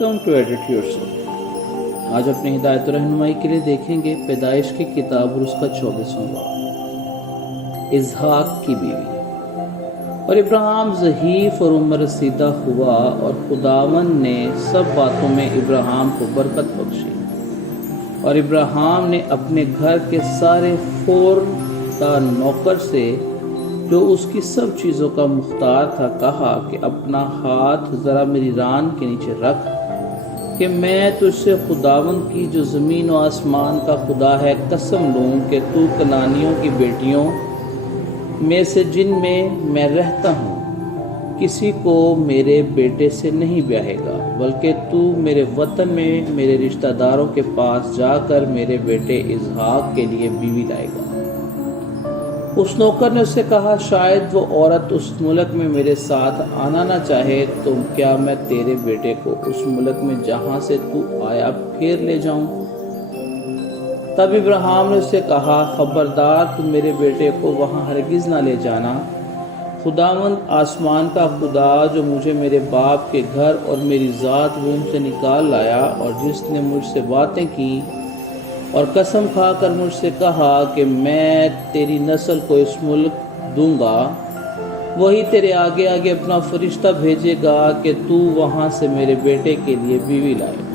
Welcome to edit yourself. آج اپنی ہدایت و رہنمائی کے لیے دیکھیں گے پیدائش کی کتاب اور اس کا 24واں باب، اسحاق کی بیوی۔ اور ابراہیم ضعیف اور عمر رسیدہ ہوا، اور خداوند نے سب باتوں میں ابراہیم کو برکت بخشی، اور ابراہیم نے اپنے گھر کے سارے فور کا نوکر سے جو اس کی سب چیزوں کا مختار تھا کہا کہ اپنا ہاتھ ذرا میری ران کے نیچے رکھ کہ میں تجھ سے خداوند کی جو زمین و آسمان کا خدا ہے قسم لوں کہ تو کنانیوں کی بیٹیوں میں سے جن میں میں رہتا ہوں کسی کو میرے بیٹے سے نہیں بیاہے گا، بلکہ تو میرے وطن میں میرے رشتہ داروں کے پاس جا کر میرے بیٹے اسحاق کے لیے بیوی لائے گا۔ اس نوکر نے اس سے کہا، شاید وہ عورت اس ملک میں میرے ساتھ آنا نہ چاہے تو کیا میں تیرے بیٹے کو اس ملک میں جہاں سے تو آیا پھر لے جاؤں؟ تب ابراہیم نے اس سے کہا، خبردار تم میرے بیٹے کو وہاں ہرگز نہ لے جانا۔ خداوند آسمان کا خدا جو مجھے میرے باپ کے گھر اور میری ذات وomb سے نکال لایا، اور جس نے مجھ سے باتیں کی اور قسم کھا کر مجھ سے کہا کہ میں تیری نسل کو اس ملک دوں گا، وہی تیرے آگے آگے اپنا فرشتہ بھیجے گا کہ تو وہاں سے میرے بیٹے کے لیے بیوی لائے۔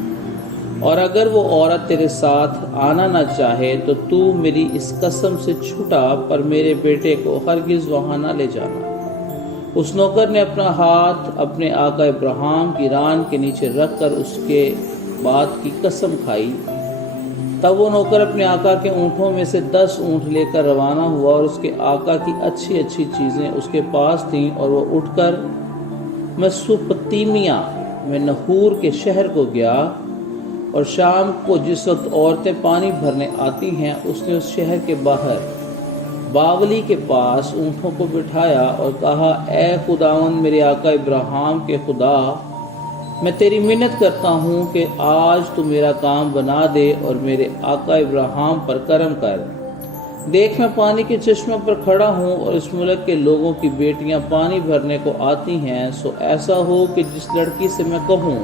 اور اگر وہ عورت تیرے ساتھ آنا نہ چاہے تو تو میری اس قسم سے چھوٹا، پر میرے بیٹے کو ہرگز وہاں نہ لے جانا۔ اس نوکر نے اپنا ہاتھ اپنے آقا ابراہیم کی ران کے نیچے رکھ کر اس کے بات کی قسم کھائی۔ تب وہ نوکر اپنے آقا کے اونٹوں میں سے 10 اونٹ لے کر روانہ ہوا، اور اس کے آقا کی اچھی اچھی چیزیں اس کے پاس تھیں، اور وہ اٹھ کر مسوپتیمیا میں نحور کے شہر کو گیا۔ اور شام کو جس وقت عورتیں پانی بھرنے آتی ہیں، اس نے اس شہر کے باہر باولی کے پاس اونٹوں کو بٹھایا اور کہا، اے خداوند میرے آقا ابراہیم کے خدا، میں تیری منت کرتا ہوں کہ آج تو میرا کام بنا دے اور میرے آقا ابراہیم پر کرم کر۔ دیکھ میں پانی کے چشمے پر کھڑا ہوں، اور اس ملک کے لوگوں کی بیٹیاں پانی بھرنے کو آتی ہیں، سو ایسا ہو کہ جس لڑکی سے میں کہوں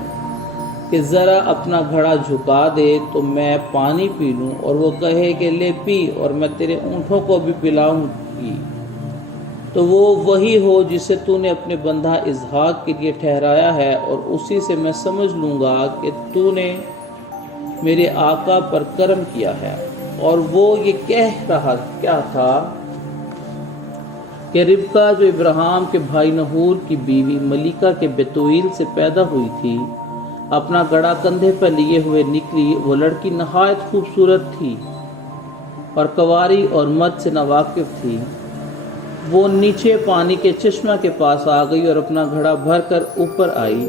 کہ ذرا اپنا گھڑا جھکا دے تو میں پانی پی لوں، اور وہ کہے کہ لے پی، اور میں تیرے اونٹوں کو بھی پلاؤں گی، تو وہ وہی ہو جسے تو نے اپنے بندہ اسحاق کے لیے ٹھہرایا ہے، اور اسی سے میں سمجھ لوں گا کہ تو نے میرے آقا پر کرم کیا ہے۔ اور وہ یہ کہہ رہا کیا تھا کہ ربکا جو ابراہیم کے بھائی نحور کی بیوی ملیکا کے بیتویل سے پیدا ہوئی تھی، اپنا گڑا کندھے پر لیے ہوئے نکلی۔ وہ لڑکی نہایت خوبصورت تھی اور کنواری اور مد سے ناواقف تھی۔ وہ نیچے پانی کے چشمہ کے پاس آ گئی اور اپنا گھڑا بھر کر اوپر آئی۔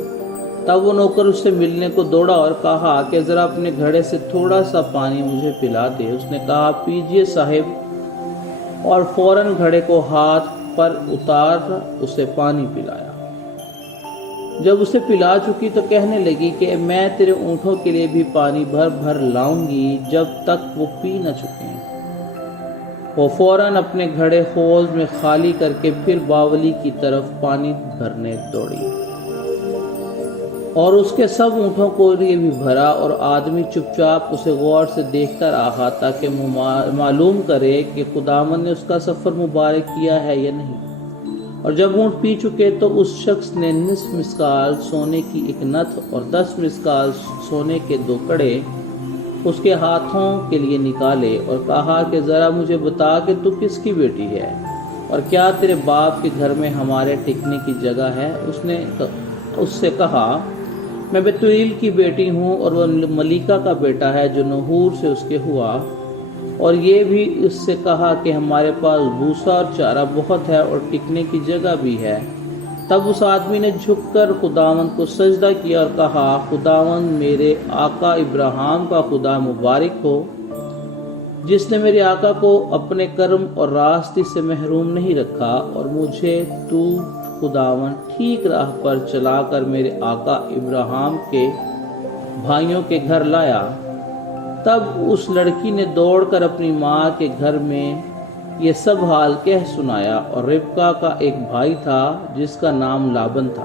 تب وہ نوکر اس سے ملنے کو دوڑا اور کہا کہ ذرا اپنے گھڑے سے تھوڑا سا پانی مجھے پلا دے۔ اس نے کہا، پیجیے صاحب، اور فوراً گھڑے کو ہاتھ پر اتار اسے پانی پلایا۔ جب اسے پلا چکی تو کہنے لگی کہ میں تیرے اونٹوں کے لیے بھی پانی بھر بھر لاؤں گی جب تک وہ پی نہ چکیں۔ وہ فوراً اپنے گھڑے حوض میں خالی کر کے پھر باولی کی طرف پانی بھرنے دوڑی، اور اس کے سب اونٹوں کو لیے بھی بھرا، اور آدمی چپ چاپ اسے غور سے دیکھتا رہا تاکہ معلوم کرے کہ خداوند نے اس کا سفر مبارک کیا ہے یا نہیں۔ اور جب اونٹ پی چکے تو اس شخص نے 9 مسکال سونے کی ایک نتھ اور 10 مسکال سونے کے 2 کڑے اس کے ہاتھوں کے لیے نکالے، اور کہا کہ ذرا مجھے بتا کہ تو کس کی بیٹی ہے، اور کیا تیرے باپ کے گھر میں ہمارے ٹکنے کی جگہ ہے؟ اس نے اس سے کہا، میں بیتویل کی بیٹی ہوں، اور وہ ملیکا کا بیٹا ہے جو نحور سے اس کے ہوا۔ اور یہ بھی اس سے کہا کہ ہمارے پاس بھوسا اور چارہ بہت ہے اور ٹکنے کی جگہ بھی ہے۔ تب اس آدمی نے جھک کر خداوند کو سجدہ کیا اور کہا، خداوند میرے آقا ابراہیم کا خدا مبارک ہو، جس نے میرے آقا کو اپنے کرم اور راستی سے محروم نہیں رکھا، اور مجھے تو خداوند ٹھیک راہ پر چلا کر میرے آقا ابراہیم کے بھائیوں کے گھر لایا۔ تب اس لڑکی نے دوڑ کر اپنی ماں کے گھر میں یہ سب حال کہہ سنایا، اور ربکا کا ایک بھائی تھا جس کا نام لابن تھا۔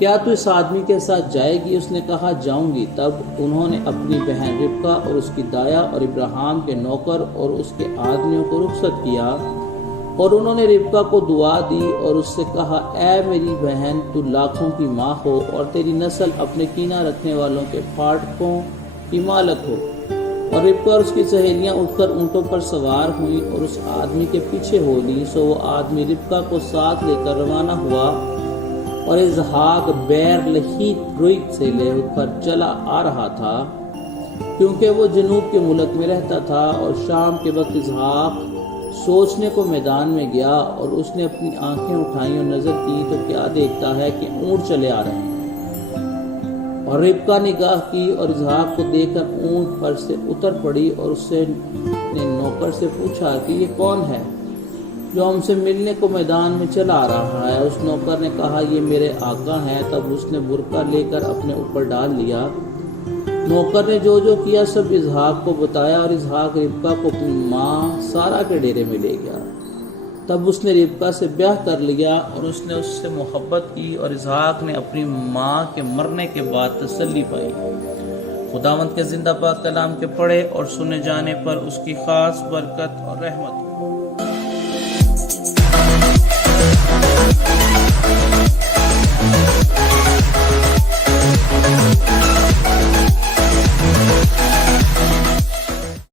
کیا تو اس آدمی کے ساتھ جائے گی؟ اس نے کہا جاؤں گی۔ تب انہوں نے اپنی بہن ربقہ اور اس کی دایا اور ابراہیم کے نوکر اور اس کے آدمیوں کو رخصت کیا، اور انہوں نے ربقہ کو دعا دی اور اس سے کہا اے میری بہن، تو لاکھوں کی ماں ہو اور تیری نسل اپنے کینہ رکھنے والوں کے پھاٹکوں کی مالک ہو۔ اور ربقہ اور اس کی سہیلیاں اٹھ کر اونٹوں پر سوار ہوئیں اور اس آدمی کے پیچھے ہو لیں۔ سو وہ آدمی ربقہ کو ساتھ لے کر روانہ ہوا، اور اسحاق بیر لحیت رویت سے لے کر چلا آ رہا تھا، کیونکہ وہ جنوب کے ملک میں رہتا تھا۔ اور شام کے وقت اسحاق سوچنے کو میدان میں گیا، اور اس نے اپنی آنکھیں اٹھائیں اور نظر کی تو کیا دیکھتا ہے کہ اونٹ چلے آ رہے ہیں۔ اور ربقہ نگاہ کی اور اسحاق کو دیکھ کر اونٹ پر سے اتر پڑی، اور اس نے نوکر سے پوچھا کہ یہ کون ہے جو ہم سے ملنے کو میدان میں چلا آ رہا ہے؟ اس نوکر نے کہا یہ میرے آقا ہیں۔ تب اس نے برقع لے کر اپنے اوپر ڈال لیا۔ نوکر نے جو کیا سب اسحاق کو بتایا، اور اسحاق ربقہ کو اپنی ماں سارا کے ڈیرے میں لے گیا۔ تب اس نے ربقہ سے بیاہ کر لیا، اور اس نے اس سے محبت کی، اور اسحاق نے اپنی ماں کے مرنے کے بعد تسلی پائی۔ خداوند کے زندہ پاک کلام کے پڑھے اور سنے جانے پر اس کی خاص برکت اور رحمت ہو۔